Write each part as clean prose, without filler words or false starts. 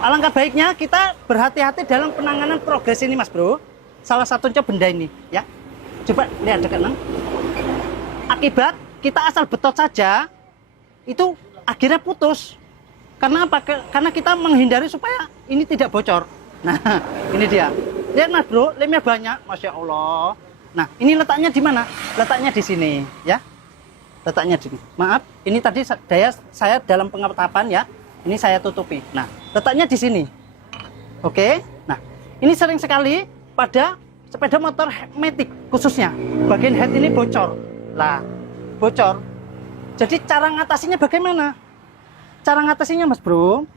alangkah baiknya kita berhati-hati dalam penanganan progres ini, Mas Bro. Salah satunya benda ini, ya. Coba lihat dekat, Nang. Akibat kita asal betot saja, itu akhirnya putus. Karena apa? Karena kita menghindari supaya ini tidak bocor. Nah, ini dia. Lihat, Mas Bro, lemnya banyak, Masya Allah. Nah, ini letaknya di mana? Letaknya di sini, ya. Letaknya di sini. Maaf, ini tadi saya dalam pengetapan, ya. Ini saya tutupi. Nah, letaknya di sini. Oke. Nah, ini sering sekali pada sepeda motor matic khususnya. Bagian head ini bocor. Lah, bocor. Jadi cara ngatasinya bagaimana? Cara ngatasinya, Mas Bro,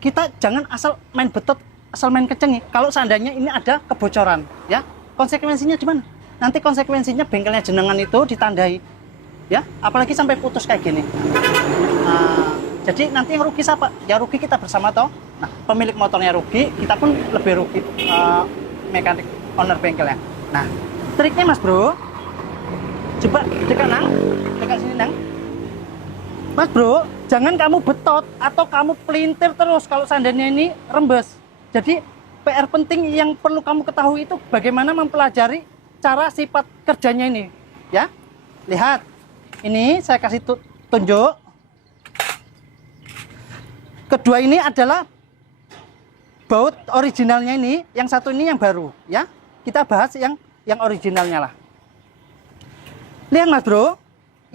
kita jangan asal main betot, asal main kenceng. Kalau seandainya ini ada kebocoran, ya, konsekuensinya gimana? Nanti konsekuensinya bengkelnya jenengan itu ditandai, ya, apalagi sampai putus kayak gini. Nah, jadi nanti yang rugi siapa? Ya rugi kita bersama toh. Nah, pemilik motornya rugi, kita pun lebih rugi, mekanik owner bengkelnya. Nah, triknya, Mas Bro, coba dekat, Nang, dekat sini, Nang. Mas Bro, jangan kamu betot atau kamu pelintir terus kalau seandainya ini rembes. Jadi PR penting yang perlu kamu ketahui itu bagaimana mempelajari cara sifat kerjanya ini, ya. Lihat, ini saya kasih tunjuk. Kedua ini adalah baut originalnya ini, yang satu ini yang baru, ya. Kita bahas yang originalnya lah. Lihat, Mas Bro,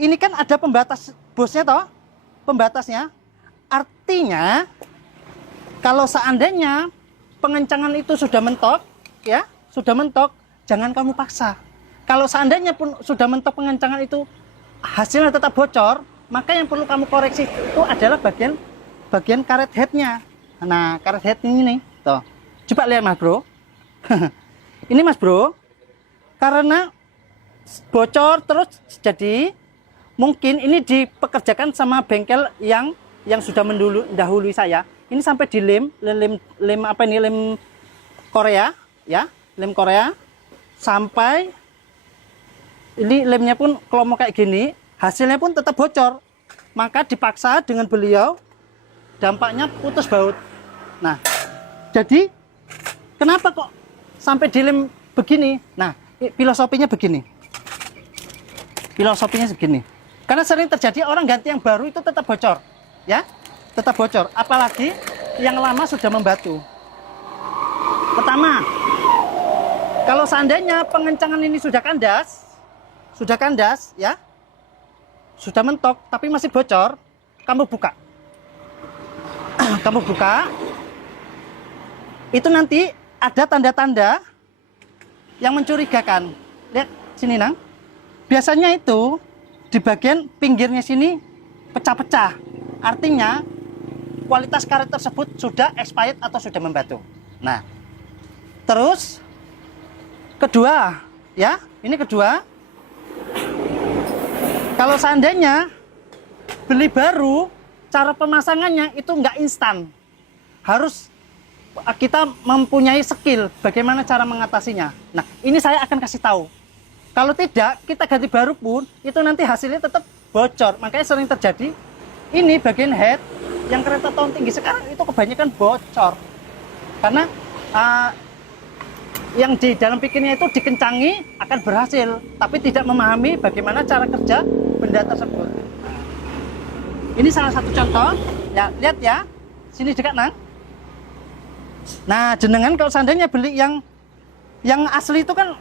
ini kan ada pembatas bosnya toh, pembatasnya. Artinya kalau seandainya pengencangan itu sudah mentok, ya, sudah mentok, jangan kamu paksa. Kalau seandainya pun sudah mentok pengencangan itu hasilnya tetap bocor, maka yang perlu kamu koreksi itu adalah bagian karet headnya. Nah, karet head ini nih, tuh. Coba lihat, Mas Bro. Ini, Mas Bro, karena bocor terus, jadi mungkin ini dipekerjakan sama bengkel yang sudah mendahului saya. Ini sampai di lem apa ini, lem Korea, ya, lem Korea, sampai ini lemnya pun kalau mau kayak gini, hasilnya pun tetap bocor. Maka dipaksa dengan beliau, dampaknya putus baut. Nah, jadi kenapa kok sampai di lem begini? Nah, filosofinya begini. Filosofinya begini. Karena sering terjadi orang ganti yang baru itu tetap bocor, ya, tetap bocor. Apalagi yang lama sudah membatu. Pertama, kalau seandainya pengencangan ini sudah kandas, ya, sudah mentok, tapi masih bocor, kamu buka, itu nanti ada tanda-tanda yang mencurigakan. Lihat sini, Nang. Biasanya itu di bagian pinggirnya sini pecah-pecah. Artinya kualitas karet tersebut sudah expired atau sudah membatu. Nah, terus kedua, ya, ini kedua. Kalau seandainya beli baru, cara pemasangannya itu nggak instan. Harus kita mempunyai skill bagaimana cara mengatasinya. Nah, ini saya akan kasih tahu. Kalau tidak, kita ganti baru pun, itu nanti hasilnya tetap bocor. Makanya sering terjadi, ini bagian head, yang kereta tahun tinggi sekarang itu kebanyakan bocor. Karena yang di dalam pikirnya itu dikencangi akan berhasil, tapi tidak memahami bagaimana cara kerja benda tersebut. Ini salah satu contoh. Ya, lihat ya, sini dekat, Nang. Nah, jenengan kalau seandainya beli yang asli itu kan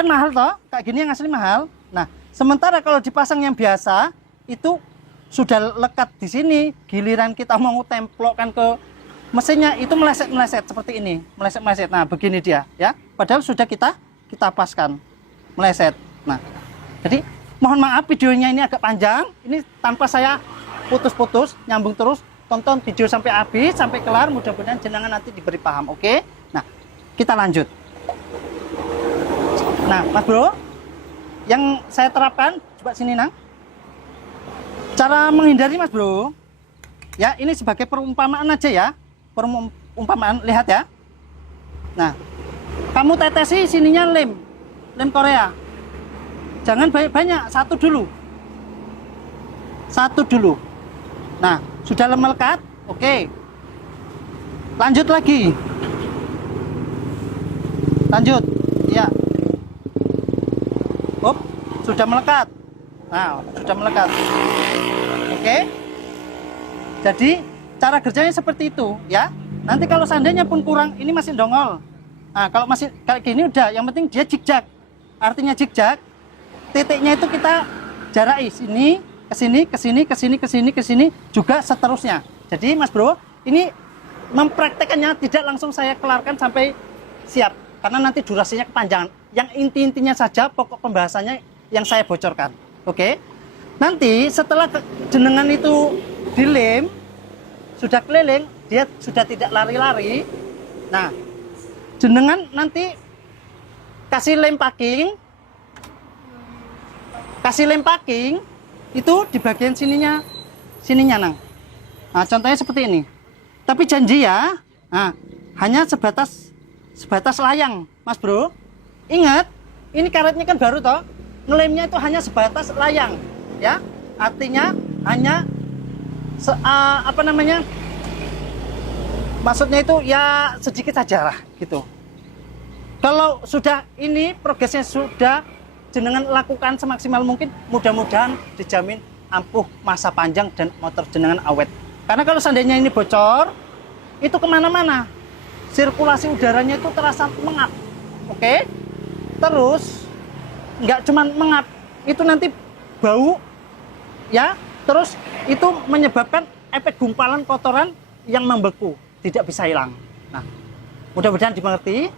mahal toh, kayak gini yang asli mahal. Nah, sementara kalau dipasang yang biasa itu sudah lekat di sini, giliran kita mau templokkan ke mesinnya itu meleset seperti ini, meleset. Nah, begini dia, ya. Padahal sudah kita paskan, meleset. Nah, jadi mohon maaf videonya ini agak panjang. Ini tanpa saya putus-putus, nyambung terus. Tonton video sampai habis, sampai kelar. Mudah-mudahan jenengan nanti diberi paham, oke? Nah, kita lanjut. Nah, Mas Bro, yang saya terapkan, coba sini, Nang. Cara menghindari, Mas Bro, ya, ini sebagai perumpamaan aja ya. Perumpamaan, lihat ya. Nah, kamu tetesi sininya lem Korea. Jangan banyak-banyak, satu dulu. Nah, sudah melekat, oke. Lanjut lagi. Lanjut. Ya. Hop, sudah melekat. Nah, sudah melekat. Oke. Jadi, cara kerjanya seperti itu, ya. Nanti kalau seandainya pun kurang, ini masih dongol. Nah, kalau masih kayak gini udah, yang penting dia zigzag. Artinya zigzag, titiknya itu kita jarai sini, ke sini, ke sini, ke sini, ke sini, ke sini, juga seterusnya. Jadi, Mas Bro, ini mempraktekannya tidak langsung saya kelarkan sampai siap, karena nanti durasinya kepanjangan. Yang inti-intinya saja, pokok pembahasannya yang saya bocorkan. Oke? Nanti setelah jenengan itu dilem, sudah keliling, dia sudah tidak lari-lari. Nah, jenengan nanti kasih lem packing itu di bagian sininya nang. Nah, contohnya seperti ini. Tapi janji ya, nah, hanya sebatas layang, Mas Bro. Ingat, ini karetnya kan baru toh, ngelemnya itu hanya sebatas layang, ya. Artinya hanya maksudnya itu ya sedikit saja lah gitu. Kalau sudah ini progresnya sudah jenengan lakukan semaksimal mungkin, mudah-mudahan dijamin ampuh masa panjang dan motor jenengan awet. Karena kalau seandainya ini bocor, itu kemana-mana, sirkulasi udaranya itu terasa mengap. Oke? Terus nggak cuma mengap, itu nanti bau, ya. Terus itu menyebabkan efek gumpalan kotoran yang membeku, tidak bisa hilang. Nah, mudah-mudahan dimengerti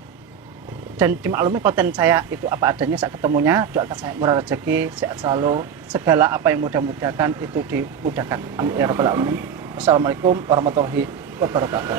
dan dimaklumi konten saya itu apa adanya saat ketemunya. Doakan saya murah rezeki, sehat selalu, segala apa yang mudah-mudahkan itu dimudahkan. Amin ya rabbal alamin. Wassalamualaikum warahmatullahi wabarakatuh.